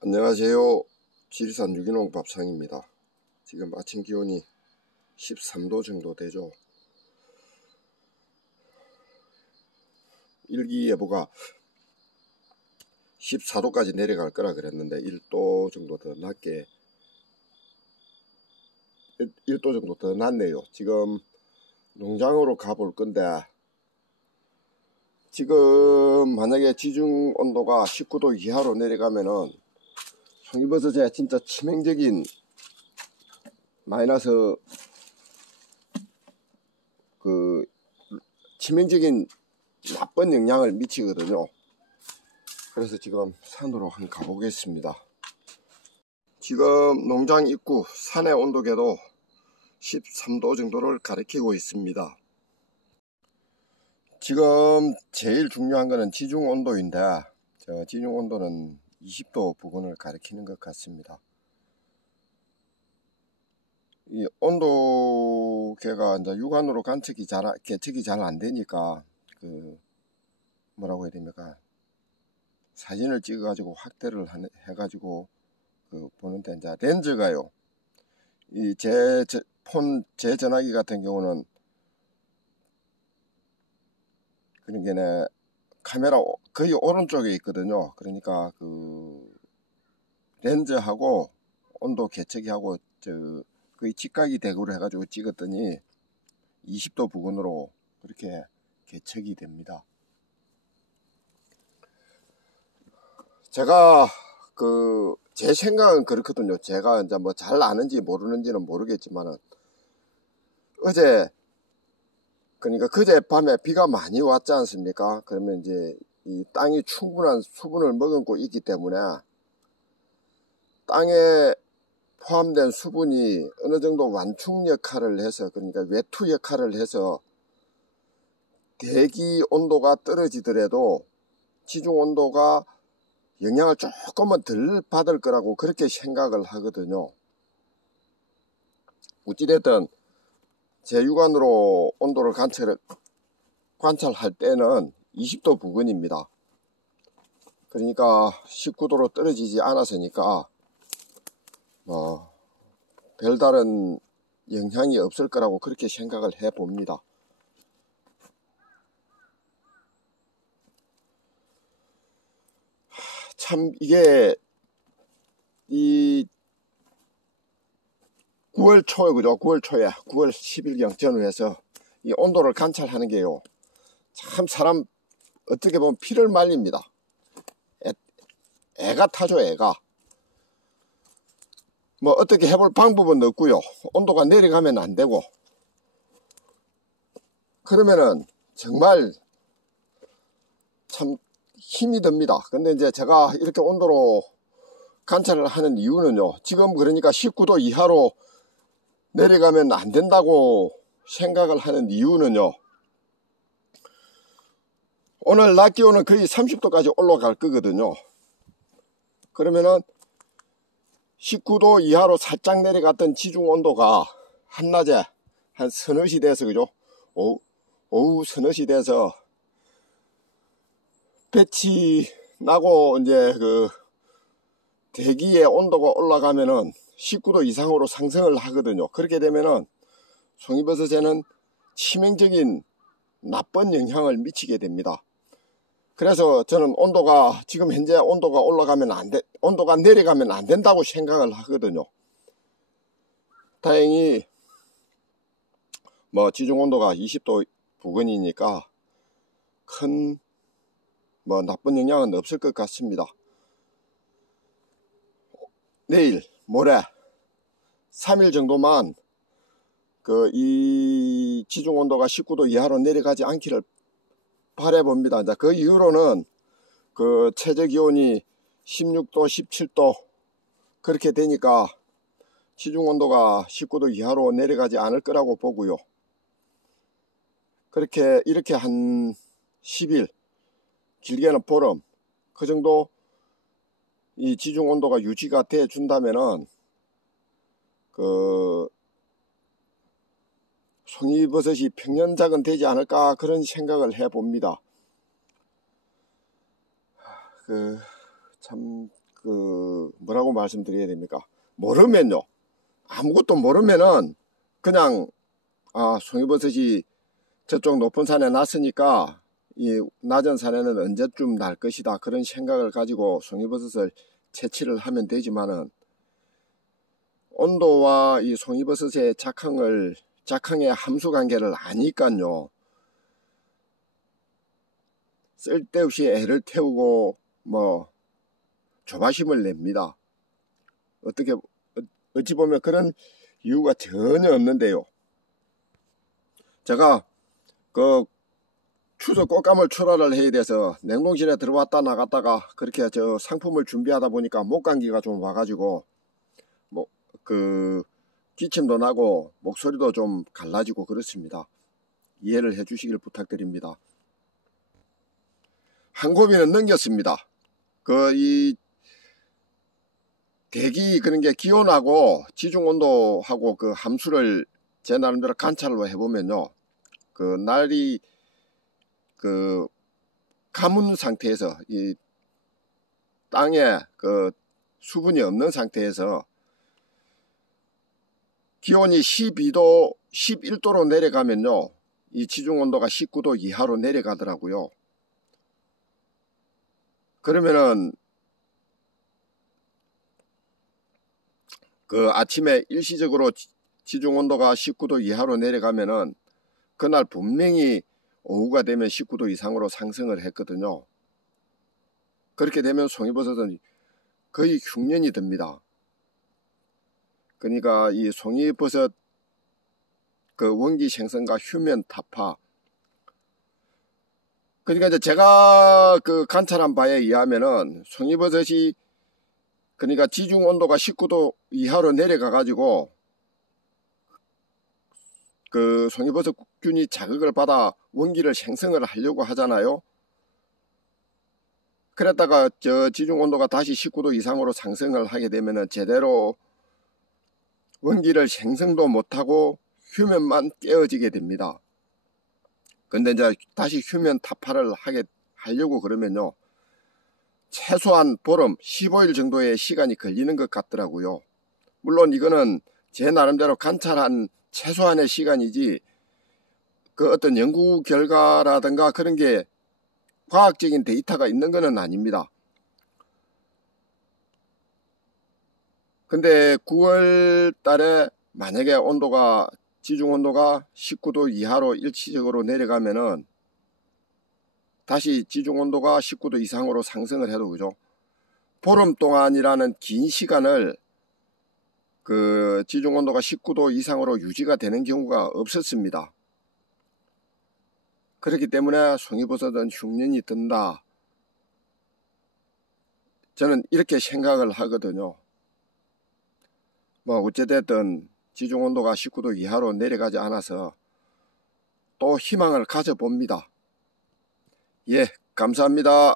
안녕하세요. 지리산 유기농 밥상입니다. 지금 아침 기온이 13도 정도 되죠. 일기예보가 14도까지 내려갈 거라 그랬는데 1도 정도 더 낮게 1도 정도 더 낮네요. 지금 농장으로 가볼 건데, 지금 만약에 지중 온도가 19도 이하로 내려가면은 송이버섯에 진짜 치명적인 마이너스 치명적인 나쁜 영향을 미치거든요. 그래서 지금 산으로 한번 가보겠습니다. 지금 농장 입구 산의 온도계도 13도 정도를 가리키고 있습니다. 지금 제일 중요한 거는 지중 온도인데, 지중 온도는 20도 부근을 가리키는 것 같습니다. 이 온도계가 이제 육안으로 계측이 잘 안 되니까 뭐라고 해야 됩니까? 사진을 찍어 가지고 확대를 해 가지고 보는데, 이제 렌즈가요, 제 전화기 같은 경우는 그러니까 카메라 거의 오른쪽에 있거든요. 그러니까 렌즈하고 온도 계측이 하고 거의 직각이 대구를 해가지고 찍었더니 20도 부근으로 그렇게 계측이 됩니다. 제가 제 생각은 그렇거든요. 제가 이제 뭐 잘 아는지 모르는지는 모르겠지만은, 그러니까 그제 밤에 비가 많이 왔지 않습니까? 그러면 이제 이 땅이 충분한 수분을 머금고 있기 때문에 땅에 포함된 수분이 어느 정도 완충 역할을 해서, 그러니까 외투 역할을 해서 대기 온도가 떨어지더라도 지중 온도가 영향을 조금은 덜 받을 거라고 그렇게 생각을 하거든요. 어찌됐든 제 육안으로 온도를 관찰할 때는 20도 부근입니다. 그러니까 19도로 떨어지지 않았으니까 별다른 영향이 없을 거라고 그렇게 생각을 해 봅니다. 참 이게 이 9월 초에, 그죠? 9월 초에 9월 10일경 전후해서 이 온도를 관찰하는 게요, 참 사람 어떻게 보면 피를 말립니다. 애가 타죠. 애가 뭐 어떻게 해볼 방법은 없고요. 온도가 내려가면 안 되고, 그러면은 정말 참 힘이 듭니다. 근데 이제 제가 이렇게 온도로 관찰을 하는 이유는요, 지금 그러니까 19도 이하로 내려가면 안 된다고 생각을 하는 이유는요, 오늘 낮 기온은 거의 30도까지 올라갈 거거든요. 그러면은 19도 이하로 살짝 내려갔던 지중 온도가 한낮에 한 서너시 돼서, 그죠? 오후 서너시 돼서 배치 나고 이제 대기의 온도가 올라가면은 19도 이상으로 상승을 하거든요. 그렇게 되면은 송이버섯에는 치명적인 나쁜 영향을 미치게 됩니다. 그래서 저는 지금 현재 온도가 온도가 내려가면 안 된다고 생각을 하거든요. 다행히 지중 온도가 20도 부근이니까 큰 나쁜 영향은 없을 것 같습니다. 내일 모레 3일 정도만 이 지중 온도가 19도 이하로 내려가지 않기를 바라봅니다. 그 이후로는 최저 기온이 16도 17도 그렇게 되니까 지중 온도가 19도 이하로 내려가지 않을 거라고 보고요. 이렇게 한 10일, 길게는 보름, 그 정도 이 지중 온도가 유지가 돼 준다면은 송이버섯이 평년작은 되지 않을까 그런 생각을 해 봅니다. 참 뭐라고 말씀드려야 됩니까? 모르면요. 아무것도 모르면은 그냥 송이버섯이 저쪽 높은 산에 났으니까 이 낮은 산에는 언제쯤 날 것이다, 그런 생각을 가지고 송이버섯을 채취를 하면 되지만은, 온도와 이 송이버섯의 작황의 함수관계를 아니깐요, 쓸데없이 애를 태우고 조바심을 냅니다. 어찌 보면 그런 이유가 전혀 없는데요. 제가 추석 꽃감을 출하를 해야 돼서 냉동실에 들어왔다 나갔다가 그렇게 상품을 준비하다 보니까 목감기가 좀 와가지고 기침도 나고 목소리도 좀 갈라지고 그렇습니다. 이해를 해 주시길 부탁드립니다. 한 고비는 넘겼습니다. 이 대기, 그런 게 기온하고 지중온도하고 그 함수를 제 나름대로 관찰로 해보면요, 날이 가문 상태에서, 이 땅에 수분이 없는 상태에서 기온이 12도, 11도로 내려가면요, 이 지중온도가 19도 이하로 내려가더라고요. 그러면은 아침에 일시적으로 지중온도가 19도 이하로 내려가면은 그날 분명히 오후가 되면 19도 이상으로 상승을 했거든요. 그렇게 되면 송이버섯은 거의 흉년이 듭니다. 그러니까 이 송이버섯 원기 생성과 휴면 타파, 그러니까 이제 제가 관찰한 바에 의하면은 송이버섯이, 그러니까 지중 온도가 19도 이하로 내려가 가지고 송이버섯균이 자극을 받아 원기를 생성을 하려고 하잖아요. 그랬다가 지중 온도가 다시 19도 이상으로 상승을 하게 되면은 제대로 원기를 생성도 못하고 휴면만 깨어지게 됩니다. 근데 이제 다시 휴면 타파를 하려고 그러면요, 최소한 보름 15일 정도의 시간이 걸리는 것 같더라고요. 물론 이거는 제 나름대로 관찰한 최소한의 시간이지 어떤 연구 결과라든가 그런 게 과학적인 데이터가 있는 것은 아닙니다. 근데 9월 달에 만약에 지중 온도가 19도 이하로 일시적으로 내려가면은 다시 지중 온도가 19도 이상으로 상승을 해도, 그죠, 보름 동안이라는 긴 시간을 지중 온도가 19도 이상으로 유지가 되는 경우가 없었습니다. 그렇기 때문에 송이버섯은 흉년이 든다, 저는 이렇게 생각을 하거든요. 어찌됐든 지중 온도가 19도 이하로 내려가지 않아서 또 희망을 가져봅니다. 예, 감사합니다.